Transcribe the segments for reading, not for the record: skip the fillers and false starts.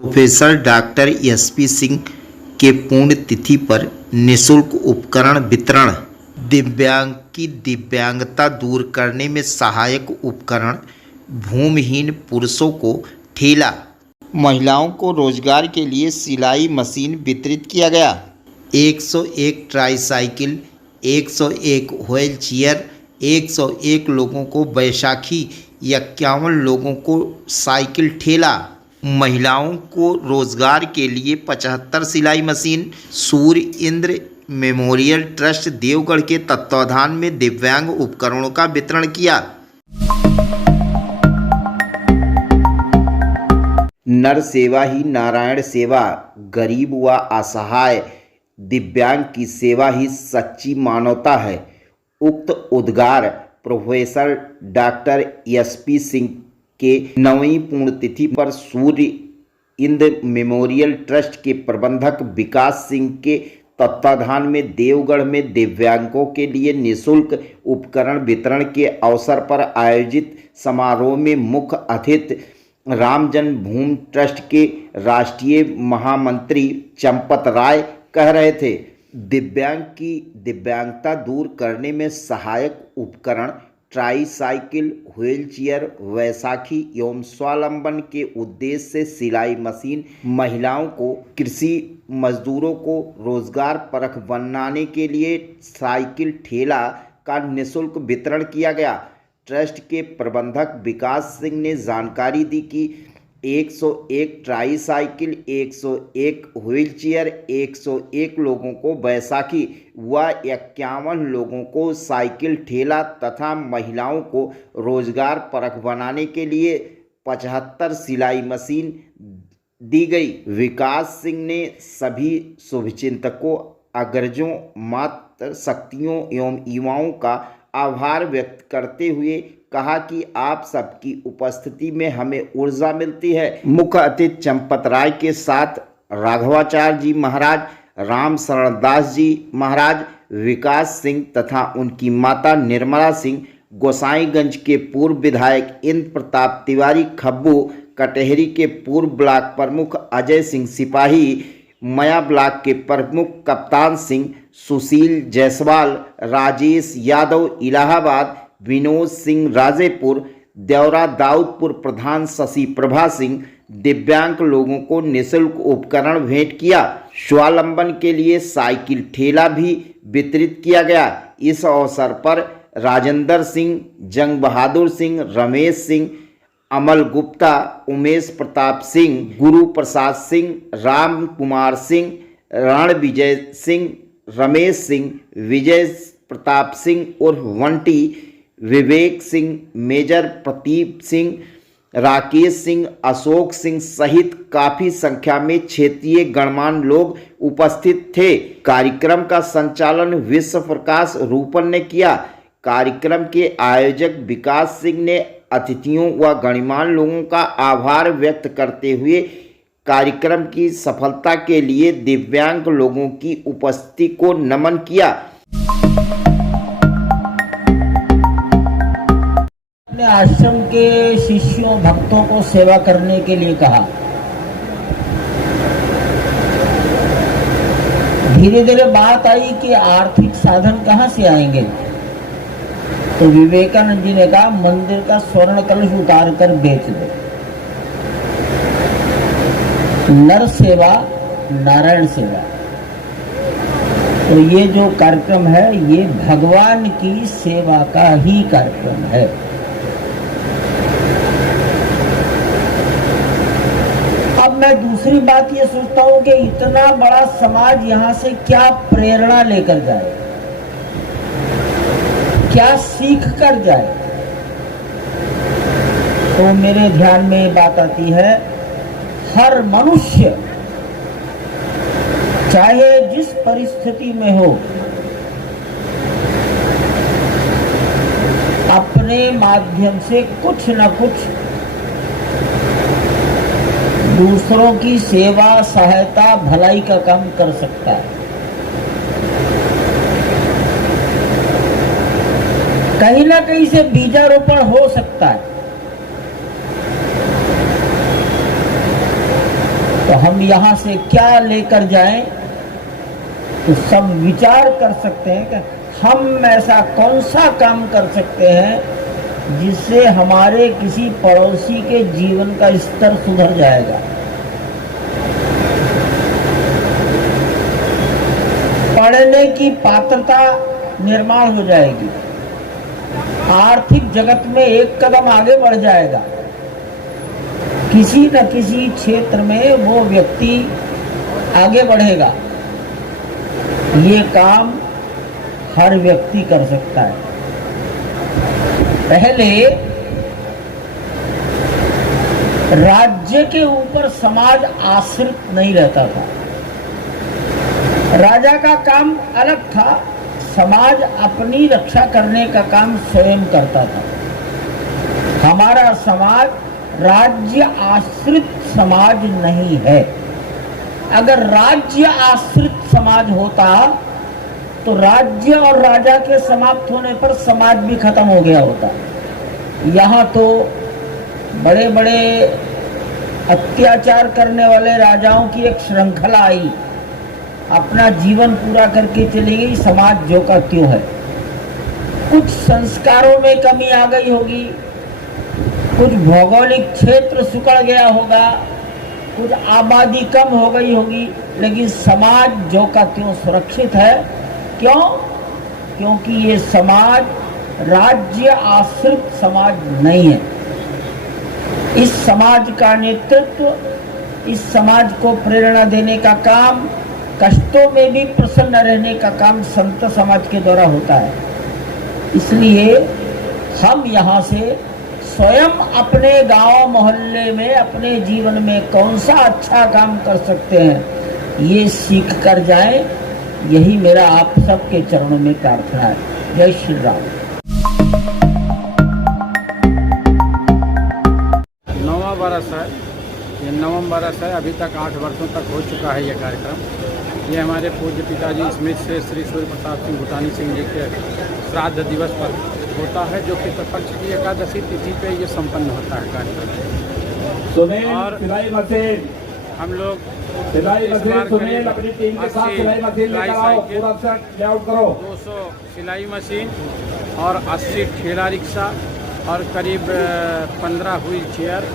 Professor doctor SP Singh के पुण्यतिथि पर निःशुल्क उपकरण वितरण। दिव्यांग की दिव्यांगता दूर करने में सहायक उपकरण। भूमिहीन पुरुषों को ठेला। महिलाओं को रोजगार के लिए सिलाई मशीन वितरित किया गया। 101 ट्राईसाइकिल, 101 व्हील चेयर, 101 लोगों को बैसाखी, 51 लोगों को साइकिल ठेला। महिलाओं को रोजगार के लिए 75 सिलाई मशीन। सूर्य इंद्र मेमोरियल ट्रस्ट देवगढ़ के तत्वाधान में दिव्यांग उपकरणों का वितरण किया। नर सेवा ही नारायण सेवा, गरीब व असहाय दिव्यांग की सेवा ही सच्ची मानवता है। उक्त उद्गार प्रोफेसर डॉक्टर एसपी सिंह के 9वीं पुण्यतिथि पर सूर्य इंद्र मेमोरियल ट्रस्ट के प्रबंधक विकास सिंह के तत्वाधान में देवगढ़ में दिव्यांगों के लिए निःशुल्क उपकरण वितरण के अवसर पर आयोजित समारोह में मुख्य अतिथि राम जन्मभूमि ट्रस्ट के राष्ट्रीय महामंत्री चंपत राय कह रहे थे। दिव्यांग की दिव्यांगता दूर करने में सहायक उपकरण ट्राईसाइकिल, व्हीलचेयर, वैसाखी एवं स्वावलंबन के उद्देश्य से सिलाई मशीन, महिलाओं को, कृषि मजदूरों को रोजगार परख बनाने के लिए साइकिल ठेला का निःशुल्क वितरण किया गया। ट्रस्ट के प्रबंधक विकास सिंह ने जानकारी दी कि 101 ट्राईसाइकिल, 101 व्हीलचेयर, 101 लोगों को बैसाखी व 51 लोगों को साइकिल ठेला तथा महिलाओं को रोजगार परख बनाने के लिए 75 सिलाई मशीन दी गई। विकास सिंह ने सभी शुभचिंतकों, अग्रजों, मातृ शक्तियों एवं युवाओं का आभार व्यक्त करते हुए कहा कि आप सबकी उपस्थिति में हमें ऊर्जा मिलती है। मुख्य अतिथि चंपत राय के साथ राघवाचार्य जी महाराज, राम शरण दास जी महाराज, विकास सिंह तथा उनकी माता निर्मला सिंह, गोसाईगंज के पूर्व विधायक इंद्र प्रताप तिवारी, खब्बू कटहरी के पूर्व ब्लॉक प्रमुख अजय सिंह सिपाही, मया ब्लॉक के प्रमुख कप्तान सिंह, सुशील जायसवाल, राजेश यादव इलाहाबाद, विनोद सिंह राजेपुर, देवरा दाऊदपुर प्रधान शशि प्रभा सिंह, दिव्यांग लोगों को निःशुल्क उपकरण भेंट किया। स्वावलंबन के लिए साइकिल ठेला भी वितरित किया गया। इस अवसर पर राजेंद्र सिंह, जंग बहादुर सिंह, रमेश सिंह, अमल गुप्ता, उमेश प्रताप सिंह, गुरु प्रसाद सिंह, राम कुमार सिंह, रणविजय सिंह, रमेश सिंह, विजय प्रताप सिंह उर्फ वंटी, विवेक सिंह, मेजर प्रदीप सिंह, राकेश सिंह, अशोक सिंह सहित काफी संख्या में क्षेत्रीय गणमान्य लोग उपस्थित थे। कार्यक्रम का संचालन विश्व प्रकाश रूपन ने किया। कार्यक्रम के आयोजक विकास सिंह ने अतिथियों व गणमान्य लोगों का आभार व्यक्त करते हुए कार्यक्रम की सफलता के लिए दिव्यांग लोगों की उपस्थिति को नमन किया। अपने आश्रम के शिष्यों भक्तों को सेवा करने के लिए कहा। धीरे धीरे बात आई कि आर्थिक साधन कहाँ से आएंगे, तो विवेकानंद जी ने कहा मंदिर का स्वर्ण कलश उतार कर बेच दो। नर सेवा नारायण सेवा, तो ये जो कार्यक्रम है ये भगवान की सेवा का ही कार्यक्रम है। अब मैं दूसरी बात ये सोचता हूं कि इतना बड़ा समाज यहां से क्या प्रेरणा लेकर जाए, क्या सीख कर जाए। तो मेरे ध्यान में ये बात आती है, हर मनुष्य चाहे जिस परिस्थिति में हो अपने माध्यम से कुछ न कुछ दूसरों की सेवा, सहायता, भलाई का काम कर सकता है। कहीं ना कहीं से बीजारोपण हो सकता है। तो हम यहाँ से क्या लेकर जाएं, तो सब विचार कर सकते हैं कि हम ऐसा कौन सा काम कर सकते हैं जिससे हमारे किसी पड़ोसी के जीवन का स्तर सुधर जाएगा। पढ़ने की पात्रता निर्माण हो जाएगी, आर्थिक जगत में एक कदम आगे बढ़ जाएगा, किसी न किसी क्षेत्र में वो व्यक्ति आगे बढ़ेगा। ये काम हर व्यक्ति कर सकता है। पहले राज्य के ऊपर समाज आश्रित नहीं रहता था। राजा का काम अलग था, समाज अपनी रक्षा करने का काम स्वयं करता था। हमारा समाज राज्य आश्रित समाज नहीं है। अगर राज्य आश्रित समाज होता तो राज्य और राजा के समाप्त होने पर समाज भी खत्म हो गया होता। यहाँ तो बड़े बड़े अत्याचार करने वाले राजाओं की एक श्रृंखला आई, अपना जीवन पूरा करके चली गई, समाज जो का त्यों है। कुछ संस्कारों में कमी आ गई होगी, कुछ भौगोलिक क्षेत्र सिकुड़ गया होगा, कुछ आबादी कम हो गई होगी, लेकिन समाज जो का त्यों सुरक्षित है। क्यों? क्योंकि ये समाज राज्य आश्रित समाज नहीं है। इस समाज का नेतृत्व, इस समाज को प्रेरणा देने का काम, कष्टों में भी प्रसन्न रहने का काम संत समाज के द्वारा होता है। इसलिए हम यहाँ से स्वयं अपने गांव मोहल्ले में, अपने जीवन में कौन सा अच्छा काम कर सकते हैं, ये सीख कर जाएं। यही मेरा आप सबके चरणों में प्रार्थना है। जय श्री राम। नौवां बरस है, ये नवम बरस है। अभी तक 8 वर्षों तक हो चुका है ये कार्यक्रम। ये हमारे पूज्य पिताजी स्मृत से श्री सूर्य प्रताप सिंह भूटानी सिंह जी के श्राद्ध दिवस पर होता है, जो कि पक्ष की एकादशी तिथि पे ये संपन्न होता है कार्यक्रम। और हम लोग सिलाई मशीन सुनील अपनी टीम के साथ सिलाई मशीन लेकर आओ, पूरा सेट लेआउट करो। 200 सिलाई मशीन और 80 ठेला रिक्शा और करीब 15 व्हील चेयर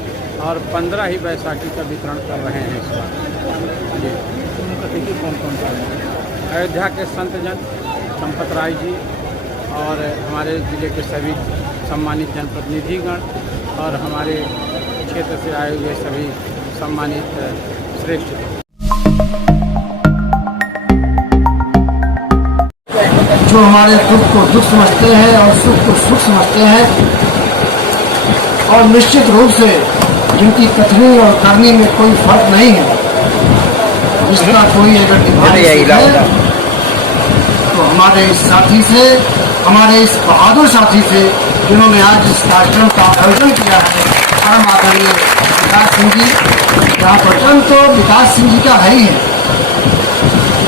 और 15 ही बैसाखी का वितरण कर रहे हैं इस बार। जी, कौन अयोध्या के संत जन संपत राय जी और हमारे जिले के सभी सम्मानित जनप्रतिनिधिगण और हमारे क्षेत्र से आए हुए सभी सम्मानित श्रेष्ठ। जो हमारे दुख को दुख समझते हैं और सुख को सुख समझते हैं, और निश्चित रूप से जिनकी कथनी और करनी में कोई फर्क नहीं है, जिसका कोई अगर डिफरेंस है तो हमारे इस साथी से, हमारे इस बहादुर साथी से जिन्होंने आज इस कार्यक्रम का आयोजन किया है, परम आदरणीय विकास सिंह जी। यहाँ प्रचंड तो विकास सिंह जी का है ही है,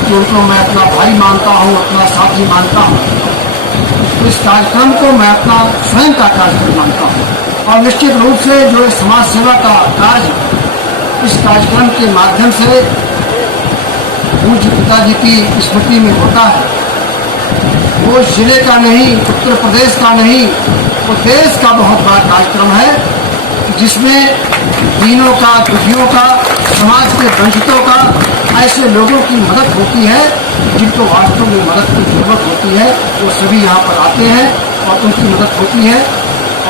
जिनको मैं अपना भाई मानता हूँ, अपना साथी मानता हूँ। इस कार्यक्रम को मैं अपना स्वयं का कार्यक्रम मानता हूँ। और निश्चित रूप से जो समाज सेवा का कार्य इस कार्यक्रम के माध्यम से पूज्य पिताजी की स्मृति में होता है, वो जिले का नहीं, उत्तर प्रदेश का नहीं, वो देश का बहुत बड़ा कार्यक्रम है, जिसमें दीनों का, दुखियों का, समाज के वंचितों का, ऐसे लोगों की मदद होती है जिनको वास्तव में मदद की जरूरत होती है। वो सभी यहाँ पर आते हैं और उनकी मदद होती है,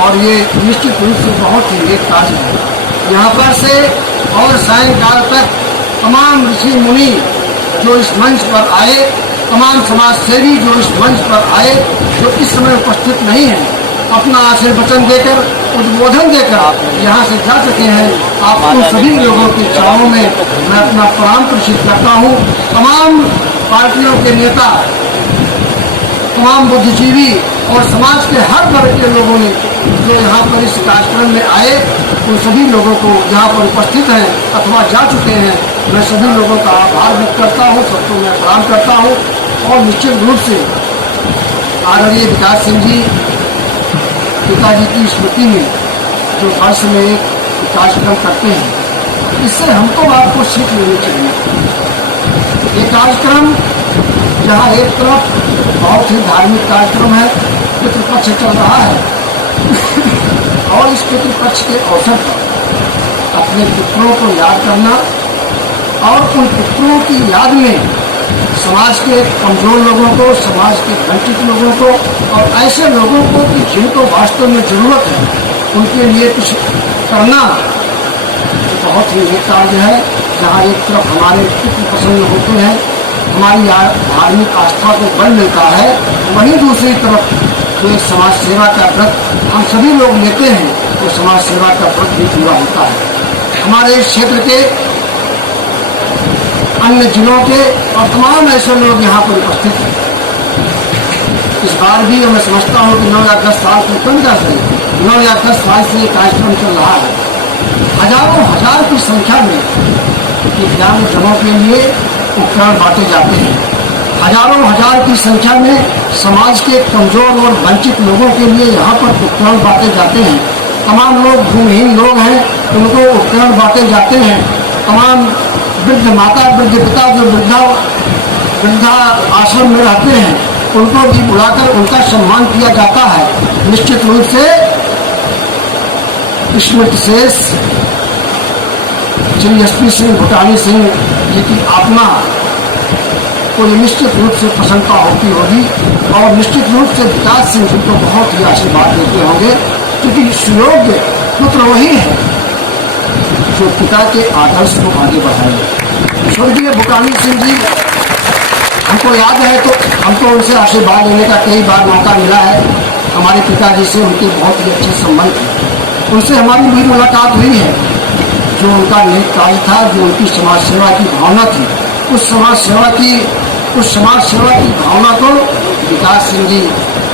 और ये निश्चित रूप से बहुत ही नेक कार्य है। यहाँ पर से और सायंकाल तक तमाम ऋषि मुनि जो इस मंच पर आए, तमाम समाज सेवी जो इस मंच पर आए, जो इस समय उपस्थित नहीं है, अपना आशीर्वचन देकर, उद्बोधन देकर यहाँ से जा चुके हैं। आप उन सभी लोगों के चरणों में मैं अपना प्रणाम प्रेषित करता हूँ। तमाम पार्टियों के नेता, तमाम बुद्धिजीवी और समाज के हर वर्ग के लोगों ने जो यहाँ पर इस कार्यक्रम में आए, उन सभी लोगों को यहाँ पर उपस्थित हैं अथवा जा चुके हैं, मैं सभी लोगों का आभार व्यक्त करता हूँ, सबको मैं प्रणाम करता हूँ। और निश्चित रूप से आदरणीय विकास सिंह जी पिताजी की स्मृति में जो वर्ष में एक कार्यक्रम करते हैं, इससे हमको आपको सीख लेनी चाहिए। ये कार्यक्रम जहाँ एक तरफ बहुत ही धार्मिक कार्यक्रम है, पितृपक्ष चल रहा है और इस पितृपक्ष के अवसर पर अपने पितरों को याद करना और उन पितरों की याद में समाज के कमजोर लोगों को, समाज के वंचित लोगों को और ऐसे लोगों को कि जिनको वास्तव में जरूरत है, उनके लिए कुछ करना बहुत ही एक कार्य है। जहाँ एक तरफ हमारे पितृ प्रसन्न होते हैं, हमारी धार्मिक आस्था को बल मिलता है, वहीं दूसरी तरफ जो एक समाज सेवा का व्रत हम सभी लोग लेते हैं, तो समाज सेवा का व्रत भी पूरा होता है। हमारे क्षेत्र के अन्य जिलों के और तमाम ऐसे लोग यहाँ पर उपस्थित हैं। इस बार भी मैं समझता हूँ कि 9 या 10 साल की संख्या से 9 या 10 साल से ये कार्यक्रम चल रहा है। हजारों हजार की संख्या में दिव्यांग जनों के लिए उपकरण बांटे जाते हैं। हजारों हजार की संख्या में समाज के कमजोर और वंचित लोगों के लिए यहाँ पर उपकरण बांटे जाते हैं। तमाम लोग भूमिहीन लोग हैं, उनको उपकरण बांटे जाते हैं। तमाम वृद्ध माता, वृद्ध पिता जो वृद्धा आश्रम में रहते हैं, उनको भी बुलाकर उनका सम्मान किया जाता है। निश्चित रूप से स्मृति शेष श्री एसपी सिंह भूटानी सिंह जी की आत्मा को निश्चित रूप से प्रसन्नता होती होगी और निश्चित रूप से विकास सिंह जी को बहुत ही आशीर्वाद देते होंगे, क्योंकि सुयोग्य पुत्र वही है जो पिता के आदर्श को आगे बढ़ाए। स्वर्गीय भूटानी सिंह जी हमको याद है, तो हमको उनसे आशीर्वाद लेने का कई बार मौका मिला है। हमारे पिताजी से उनके बहुत ही अच्छे संबंध थे, उनसे हमारी भी मुलाकात हुई है। जो उनका नेक कार्य था, जो उनकी समाज सेवा की भावना थी, उस समाज सेवा की भावना को विकास सिंह जी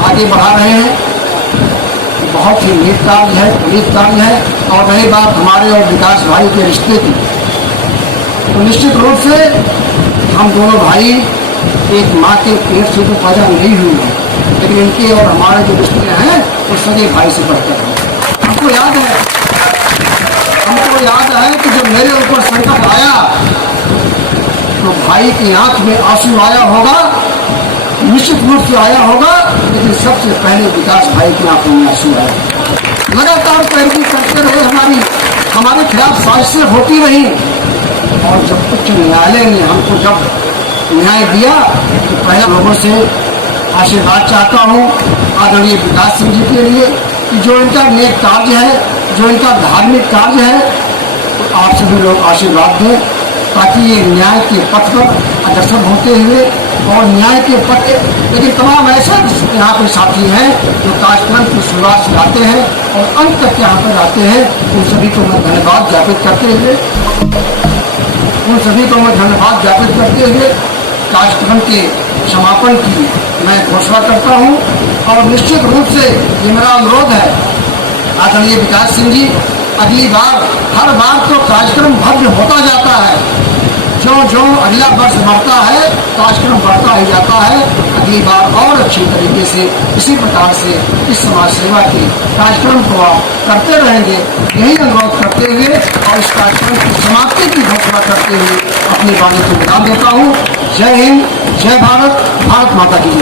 आगे बढ़ा रहे हैं। बहुत ही नेक कार्य है, पुनीत कार्य है। और रही बात हमारे और विकास भाई के रिश्ते की, तो निश्चित रूप से हम दोनों भाई एक माँ के पेट से तो पैदा नहीं हुए हैं, लेकिन इनके और हमारे जो रिश्ते हैं वो सगे भाई से बढ़कर हैं। हमको याद है कि जब मेरे ऊपर संकट आया तो भाई की आंख में आंसू आया होगा, निश्चित रूप से आया होगा, लेकिन सबसे पहले विकास भाई की आंखों में आंसू आया। लगातार पैरवी करते रहे, हमारे खिलाफ साजिशें होती रही और जब उच्च न्यायालय ने हमको जब न्याय दिया तो पहले लोगों से आशीर्वाद चाहता हूँ आदरणीय विकास सिंह जी के लिए कि जो इनका नेक कार्य है, जो इनका धार्मिक कार्य है, तो आप सभी लोग आशीर्वाद दें ताकि ये न्याय के पथ पर अग्रसर होते हुए और न्याय के पथ। लेकिन तमाम ऐसे यहाँ पर साथी हैं जो कार्यक्रम की शुरुआत से आते हैं और अंत तक यहाँ पर आते हैं, उन सभी को मैं धन्यवाद ज्ञापित करते हुए कार्यक्रम के समापन की मैं घोषणा करता हूँ। और निश्चित रूप से ये मेरा अनुरोध है आदरणीय विकास सिंह जी, अगली बार हर बार तो कार्यक्रम भव्य होता जाता है, जो अगला वर्ष बढ़ता है कार्यक्रम बढ़ता ही जाता है। अगली बार और अच्छी तरीके से इसी प्रकार से इस समाज सेवा के कार्यक्रम को आप करते रहेंगे, यही अनुरोध करते हुए और इस कार्यक्रम की समाप्ति की घोषणा करते हुए अपनी वाणी को विराम देता हूँ। जय हिंद, जय भारत, भारत माता की।